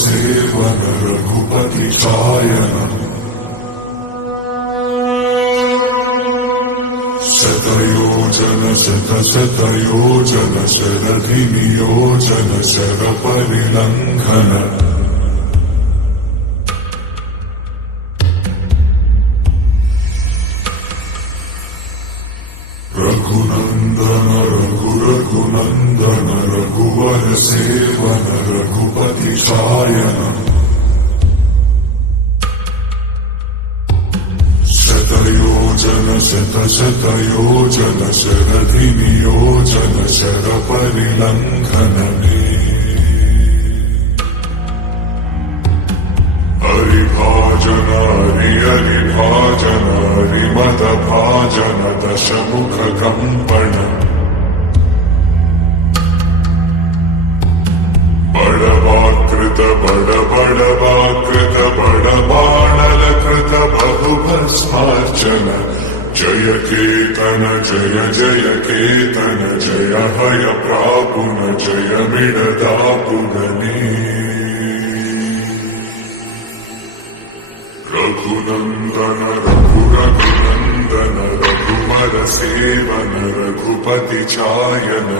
seven Raghupati चायनम् शतयोजन शतशतयोजन शरधिनियोजन शरपरिलङ्घन Raghunandan Raghunandan रघुवर seven Raghupati चायनम् शतयोजन शतशतयोजन शरधिनियोजन शरपरिलङ्घनमे हरिभाजन हरिभाजन हरिमदभाजन दशमुखकम्पण बडवाकृत बडवाकृत बडबाणलकृत बहुभस्मार्चन जय केतन जय जय केतन जय हय प्रापुन जय मिडदापुगने रघुनन्दन रघुनन्दन रघुवर सेवन रघुपति चायन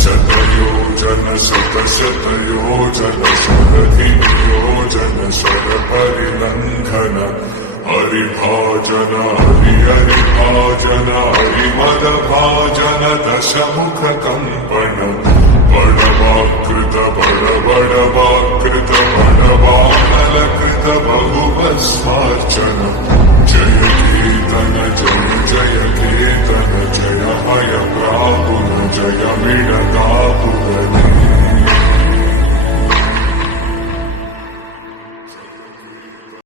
शतयोजन शतशतयोजन शरधिनियोजन शरपरिलङ्घन हरिभाजन हरिभाजन हरिमदभाजन दशमुखकम्पण बडवाकृत बडवाकृत बडबाणलकृत बहुभस्मार्चन जय केतन जय जय केतन जय हय प्रापुन जय मिडदापुगने